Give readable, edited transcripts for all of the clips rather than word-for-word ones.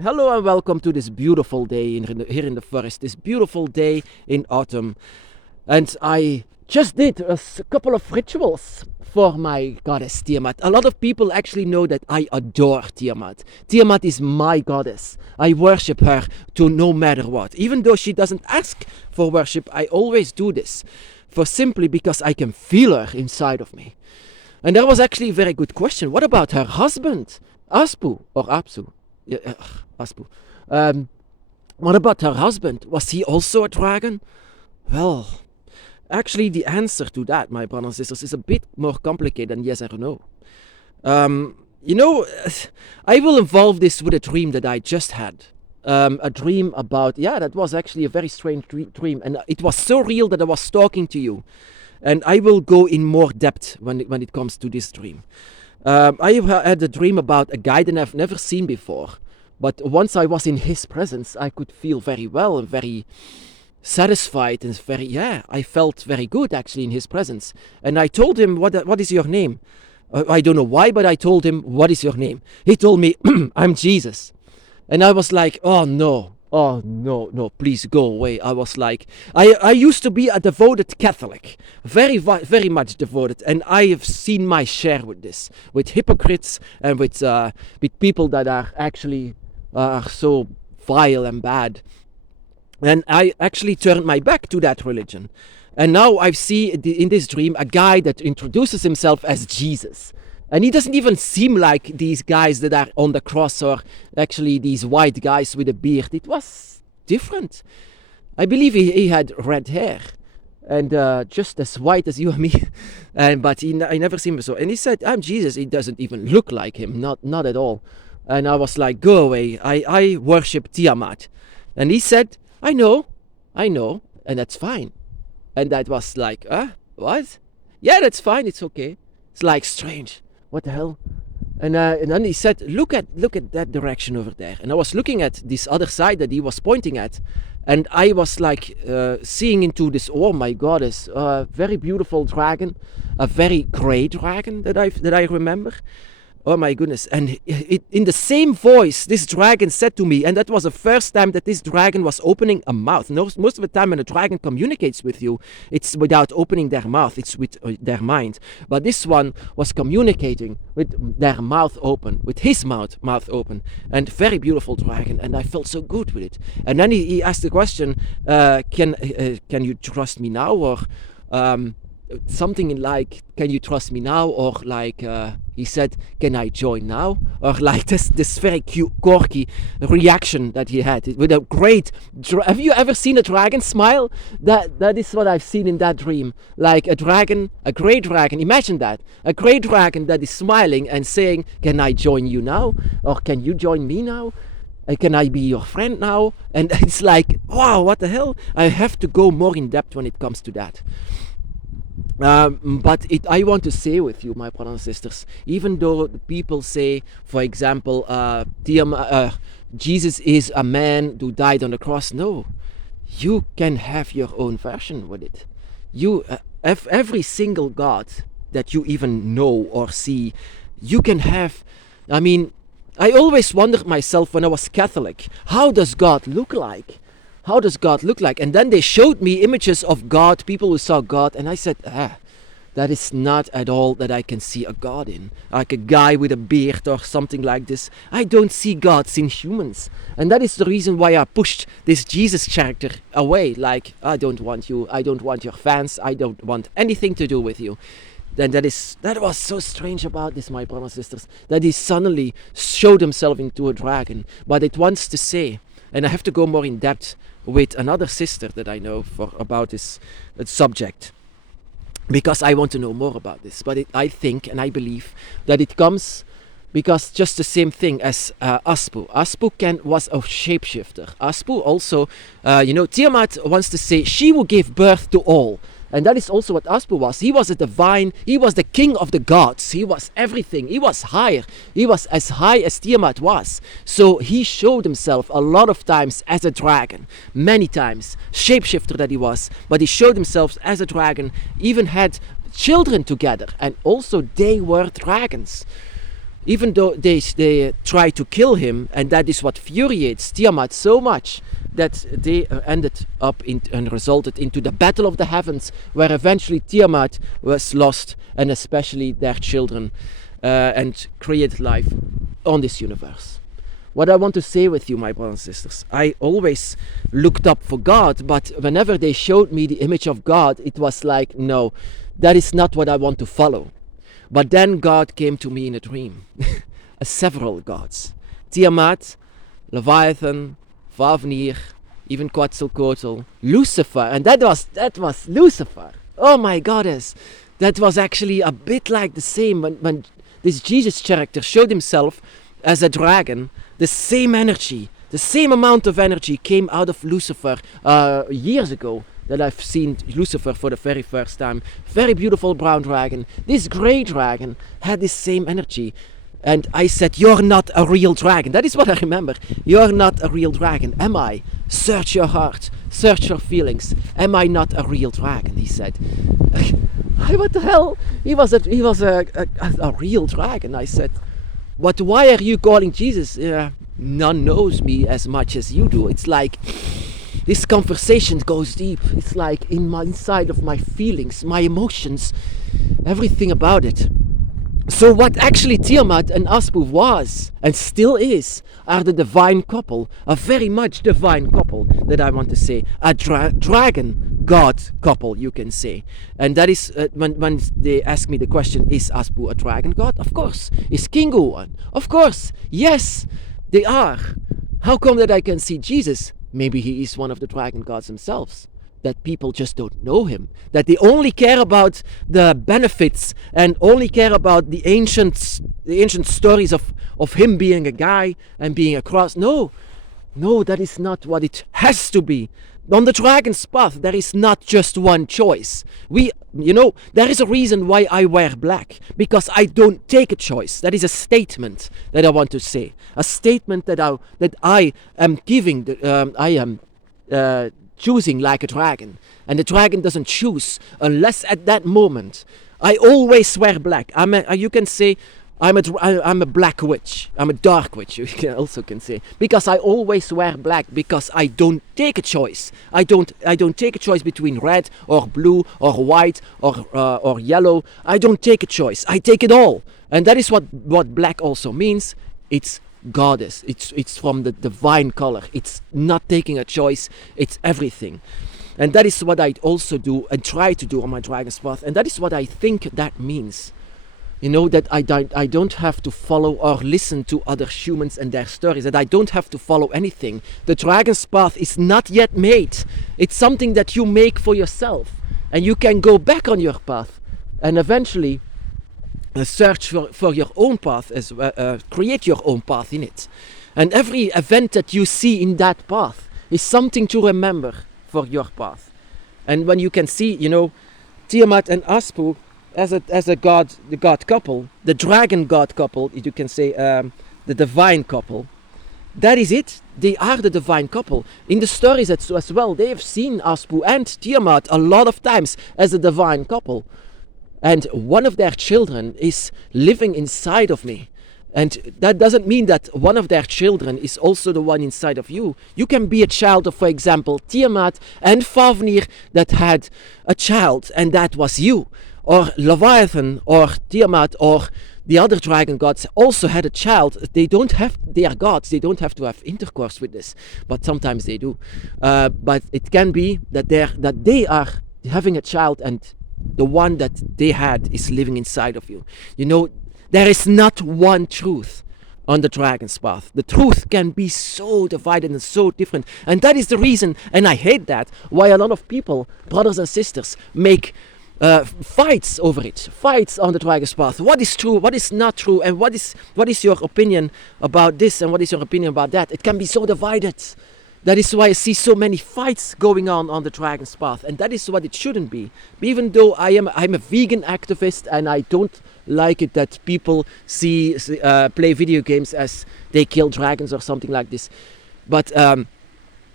Hello and welcome to this beautiful day here in the forest, this beautiful day in autumn. And I just did a couple of rituals for my goddess Tiamat. A lot of people actually know that I adore Tiamat. Tiamat is my goddess. I worship her to no matter what. Even though she doesn't ask for worship, I always do this for simply because I can feel her inside of me. And that was actually a very good question. What about her husband, Aspu or Apsu? Yeah, Aspu. Um, what about her husband? Was he also a dragon? Well, actually, the answer to that, my brothers and sisters, is a bit more complicated than yes or no. Um, you know, I will involve this with a dream that I just had. A dream about, that was actually a very strange dream. And it was so real that I was talking to you. And I will go in more depth when it comes to this dream. I had a dream about a guy that I've never seen before. But once I was in his presence, I could feel very well and very satisfied and I felt very good actually in his presence. And I told him, what is your name? I don't know why, but I told him, what is your name? He told me, I'm Jesus. And I was like, oh no, no, please go away. I was like, I used to be a devoted Catholic, very much devoted. And I have seen my share with this, with hypocrites and with people that are actually so vile and bad. And I actually turned my back to that religion. And now I see in this dream a guy that introduces himself as Jesus. And he doesn't even seem like these guys that are on the cross or actually these white guys with a beard. It was different. I believe he had red hair and just as white as you and me. But I never seen him so. And he said, I'm Jesus. He doesn't even look like him, not at all. And I was like, go away. I worship Tiamat. And he said, I know, and that's fine. And that was like, what? Yeah, that's fine, it's okay. It's like strange. What the hell? And then he said, look at that direction over there. And I was looking at this other side that he was pointing at. And I was like seeing into this, oh my goddess, very beautiful dragon, a very grey dragon that I remember. Oh my goodness. And in the same voice, this dragon said to me, and that was the first time that this dragon was opening a mouth. Most of the time when a dragon communicates with you, it's without opening their mouth, it's with their mind. But this one was communicating with their mouth open, with his mouth open. And very beautiful dragon, and I felt so good with it. And then he asked the question, can you trust me now? Or something like, can you trust me now? Or like he said, can I join now? Or like this very cute quirky reaction that he had with a great have you ever seen a dragon smile? That is what I've seen in that dream. Like a grey dragon, imagine that, a grey dragon that is smiling and saying, can I join you now? Or can you join me now? Can I be your friend now? And it's like, wow, what the hell? I have to go more in depth when it comes to that. But I want to say with you, my brothers and sisters, even though the people say, for example, Jesus is a man who died on the cross, no, you can have your own version with it. You, every single God that you even know or see, you can have. I mean, I always wondered myself when I was Catholic, how does God look like? How does God look like? And then they showed me images of God, people who saw God, and I said, that is not at all that I can see a God in. Like a guy with a beard or something like this. I don't see gods in humans. And that is the reason why I pushed this Jesus character away. Like, I don't want you, I don't want your fans, I don't want anything to do with you. Then that was so strange about this, my brothers and sisters, that he suddenly showed himself into a dragon. But it wants to say, and I have to go more in depth with another sister that I know about this subject, because I want to know more about this. But I think and I believe that it comes because just the same thing as Aspu. Aspu was a shapeshifter. Aspu also, Tiamat wants to say she will give birth to all. And that is also what Aspu was. He was a divine, he was the king of the gods. He was everything. He was higher. He was as high as Tiamat was. So he showed himself a lot of times as a dragon. Many times. Shapeshifter that he was. But he showed himself as a dragon. Even had children together. And also they were dragons. even though they try to kill him, and that is what infuriates Tiamat so much, that they ended up and resulted into the Battle of the Heavens, where eventually Tiamat was lost, and especially their children, and created life on this universe. What I want to say with you, my brothers and sisters, I always looked up for God, but whenever they showed me the image of God, it was like, no, that is not what I want to follow. But then God came to me in a dream. Several gods. Tiamat, Leviathan, Fafnir, even Quetzalcoatl, Lucifer, and that was Lucifer. Oh my goddess. That was actually a bit like the same when this Jesus character showed himself as a dragon. The same energy, the same amount of energy came out of Lucifer years ago that I've seen Lucifer for the very first time. Very beautiful brown dragon. This grey dragon had this same energy. And I said, you're not a real dragon. That is what I remember. You're not a real dragon. Am I? Search your heart. Search your feelings. Am I not a real dragon? He said. What the hell? He was a real dragon. I said, but why are you calling Jesus? None knows me as much as you do. It's like this conversation goes deep. It's like inside of my feelings, my emotions, everything about it. So what actually Tiamat and Aspu was and still is are the divine couple, a very much divine couple that I want to say, a dragon god couple, you can say. And that is when they ask me the question, is Aspu a dragon god? Of course. Is Kingu one? Of course. Yes, they are. How come that I can see Jesus? Maybe he is one of the dragon gods themselves. That people just don't know him, that they only care about the benefits and only care about the ancient stories of him being a guy and being a cross. No, that is not what it has to be. On the dragon's path, there is not just one choice. There is a reason why I wear black, because I don't take a choice. That is a statement that I want to say, a statement that I am giving. I am choosing like a dragon, and the dragon doesn't choose unless at that moment. I always wear black. You can say I'm a black witch. I'm a dark witch. You can say, because I always wear black, because I don't take a choice. I don't take a choice between red or blue or white or yellow. I don't take a choice. I take it all, and that is what black also means. It's goddess. It's from the divine color. It's not taking a choice. It's everything. And that is what I also do and try to do on my dragon's path. And that is what I think that means. That I don't have to follow or listen to other humans and their stories. That I don't have to follow anything. The dragon's path is not yet made. It's something that you make for yourself. And you can go back on your path and eventually search for your own path, as create your own path in it. And every event that you see in that path is something to remember for your path. And when you can see, Tiamat and Aspu as the god couple, the dragon god couple, you can say the divine couple, that is it. They are the divine couple. In the stories as well, they have seen Aspu and Tiamat a lot of times as a divine couple. And one of their children is living inside of me. And that doesn't mean that one of their children is also the one inside of you. You can be a child of, for example, Tiamat and Fafnir that had a child, and that was you. Or Leviathan or Tiamat or the other dragon gods also had a child. They are gods. They don't have to have intercourse with this. But sometimes they do. But it can be that they are having a child, and the one that they had is living inside of you. There is not one truth on the dragon's path. The truth can be so divided and so different. And that is the reason, and I hate that, why a lot of people, brothers and sisters, make fights over it. Fights on the dragon's path. What is true, what is not true, and what is your opinion about this, and what is your opinion about that? It can be so divided. That is why I see so many fights going on the dragon's path, and that is what it shouldn't be. Even though I'm a vegan activist, and I don't like it that people play video games as they kill dragons or something like this. But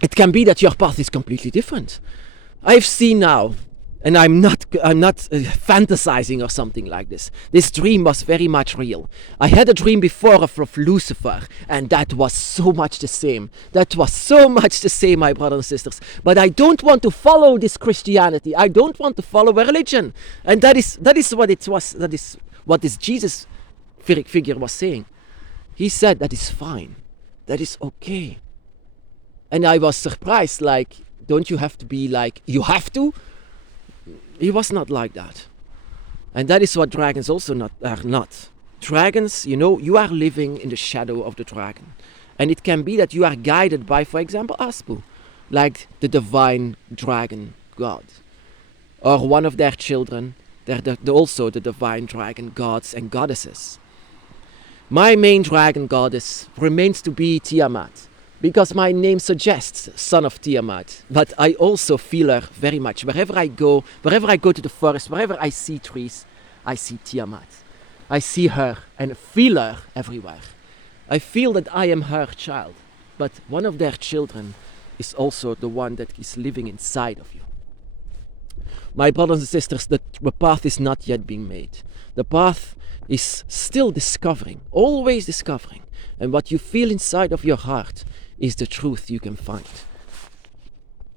it can be that your path is completely different. I've seen now And I'm not fantasizing or something like this. This dream was very much real. I had a dream before of Lucifer, and that was so much the same. That was so much the same, my brothers and sisters. But I don't want to follow this Christianity. I don't want to follow a religion. And that is what it was. That is what this Jesus figure was saying. He said that is fine. That is okay. And I was surprised, like, don't you have to be like, you have to? He was not like that. And that is what dragons also are not. Dragons, you are living in the shadow of the dragon. And it can be that you are guided by, for example, Aspu, like the divine dragon god. Or one of their children, they're also the divine dragon gods and goddesses. My main dragon goddess remains to be Tiamat, because my name suggests son of Tiamat. But I also feel her very much. Wherever I go to the forest, wherever I see trees, I see Tiamat. I see her and feel her everywhere. I feel that I am her child, but one of their children is also the one that is living inside of you. My brothers and sisters, the path is not yet being made. The path is still discovering, always discovering. And what you feel inside of your heart is the truth you can find.